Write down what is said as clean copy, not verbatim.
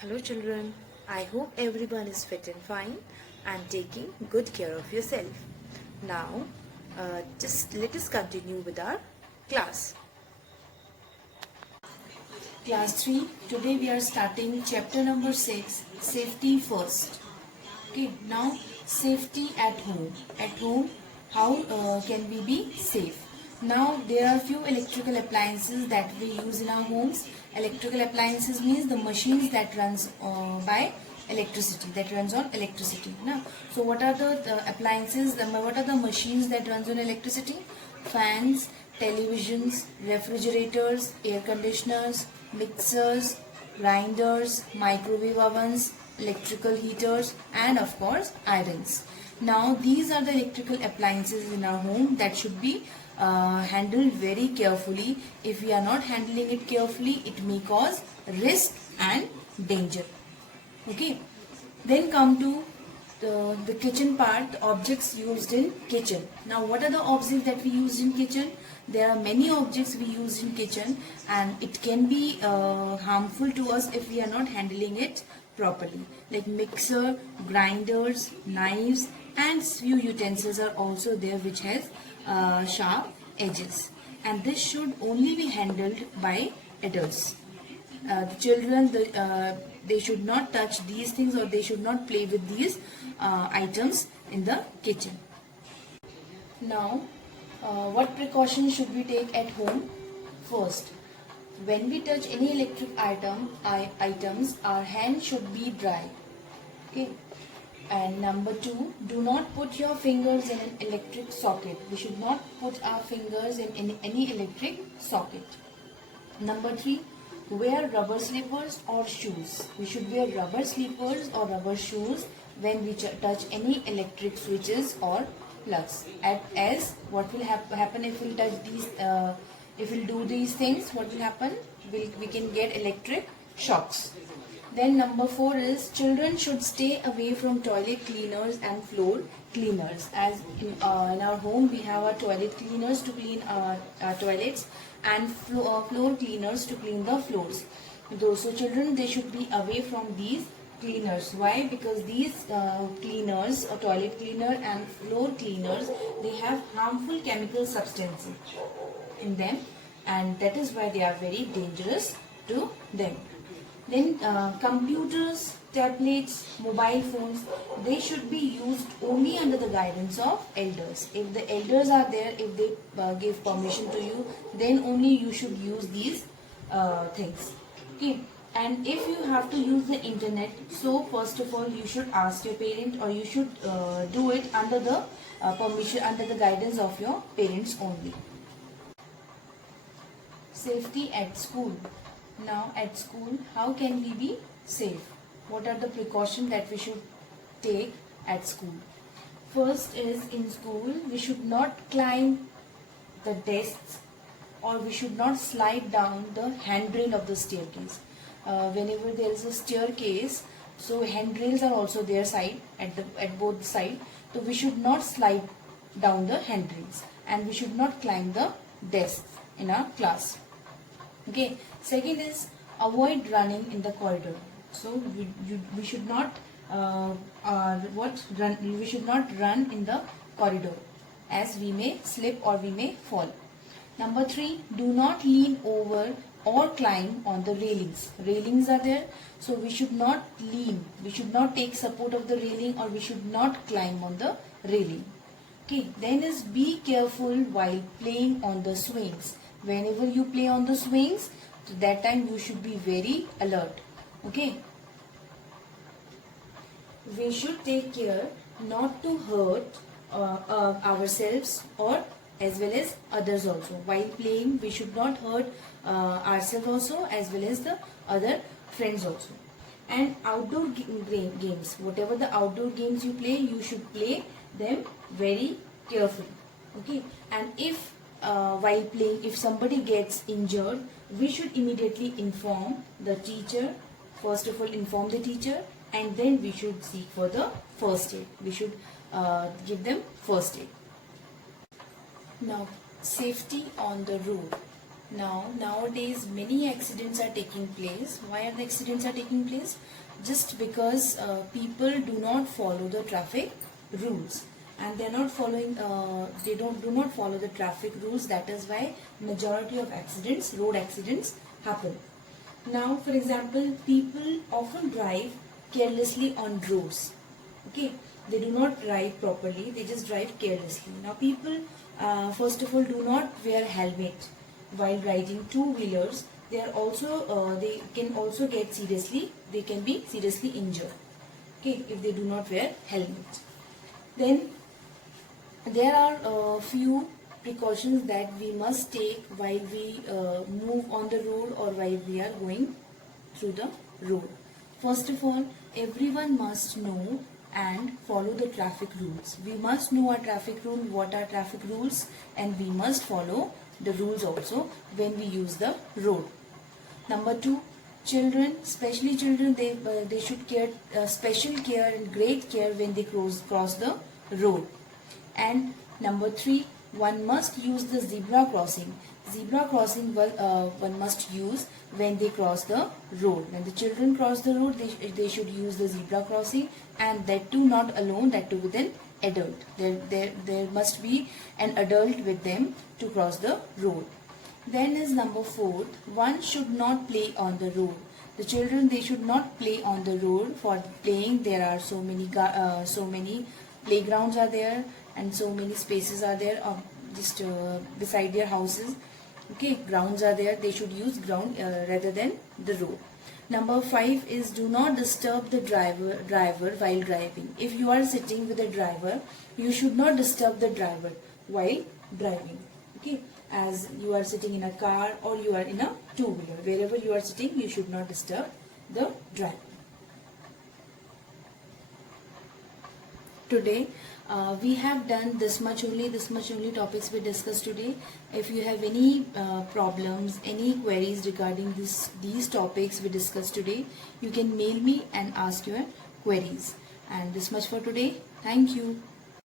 Hello children, I hope everyone is fit and fine and taking good care of yourself. Now, just let us continue with our class. Class 3, today we are starting chapter number 6, Safety First. Okay, now safety at home. At home, how can we be safe? Now there are few electrical appliances that we use in our homes. Electrical appliances means the machines that runs by electricity, that runs on electricity. Now, so what are the appliances? What are the machines that runs on electricity? Fans, televisions, refrigerators, air conditioners, mixers, grinders, microwave ovens, electrical heaters, and of course irons. Now these are the electrical appliances in our home that should be handled very carefully. If we are not handling it carefully, it may cause risk and danger. Okay, then come to the kitchen part, the objects used in kitchen. Now what are the objects that we use in kitchen? There are many objects we use in kitchen, and it can be harmful to us if we are not handling it properly. Like mixer, grinders, knives, and few utensils are also there which has sharp edges, and this should only be handled by adults. The children, they should not touch these things, or they should not play with these items in the kitchen. Now, what precautions should we take at home? First, when we touch any electric items, our hands should be dry. Okay. And number 2, do not put your fingers in an electric socket. We should not put our fingers in any electric socket. Number 3, wear rubber slippers or shoes. We should wear rubber slippers or rubber shoes when we touch any electric switches or plugs. As what will happen if we touch these, if we do these things, what will happen? We can get electric shocks. Then number 4 is children should stay away from toilet cleaners and floor cleaners. As in our home we have our toilet cleaners to clean our toilets, and floor cleaners to clean the floors. So children, they should be away from these cleaners. Why? Because these cleaners, or toilet cleaner and floor cleaners, they have harmful chemical substances in them, and that is why they are very dangerous to them. Then computers, tablets, mobile phones, they should be used only under the guidance of elders. If the elders are there, if they give permission to you, then only you should use these things. Okay. And if you have to use the internet, so first of all you should ask your parent, or you should do it under the permission, under the guidance of your parents only. Safety at school. Now at school, how can we be safe? What are the precautions that we should take at school? First is, in school we should not climb the desks, or we should not slide down the handrail of the staircase. Whenever there is a staircase, so handrails are also there side at both sides. So we should not slide down the handrails, and we should not climb the desks in our class. Okay. Second is, avoid running in the corridor. So we should not we should not run in the corridor, as we may slip or we may fall. Number 3, do not lean over or climb on the railings. Railings are there, so we should not lean. We should not take support of the railing, or we should not climb on the railing. Okay. Then is, be careful while playing on the swings. Whenever you play on the swings, so that time you should be very alert. Okay. We should take care not to hurt ourselves, or as well as others also. While playing, we should not hurt ourselves also, as well as the other friends also. And outdoor games, whatever the outdoor games you play, you should play them very carefully. Okay. And if while playing, if somebody gets injured, we should immediately inform the teacher. First of all, inform the teacher, and then we should seek for the first aid. We should give them first aid. Now, safety on the road. Nowadays many accidents are taking place. Why are the accidents are taking place? Just because people do not follow the traffic rules, and they're not following. They do not follow the traffic rules. That is why majority of accidents, road accidents, happen. Now, for example, people often drive carelessly on roads. Okay, they do not drive properly. They just drive carelessly. Now, people first of all do not wear helmet while riding two-wheelers. They can also get seriously. They can be seriously injured. Okay, if they do not wear helmet. Then there are a few precautions that we must take while we move on the road or while we are going through the road. First of all, everyone must know and follow the traffic rules. We must know our traffic rule, what are traffic rules, and we must follow the rules also when we use the road. Number two, children, especially children, they should get special care and great care when they cross the road. And number three, one must use the zebra crossing. Zebra crossing one must use when they cross the road. When the children cross the road, they should use the zebra crossing, and that too not alone, that too with an adult. There must be an adult with them to cross the road. Then is number four, one should not play on the road. The children, they should not play on the road. For playing, there are so many playgrounds are there, and so many spaces are there just beside their houses. Okay, grounds are there. They should use ground rather than the road. Number five is do not disturb the driver while driving. If you are sitting with a driver, you should not disturb the driver while driving. Okay, as you are sitting in a car or you are in a two-wheeler, wherever you are sitting, you should not disturb the driver. Today we have done this much only topics we discussed today. If you have any problems, any queries regarding these topics we discussed today, you can mail me and ask your queries. And this much for today. Thank you.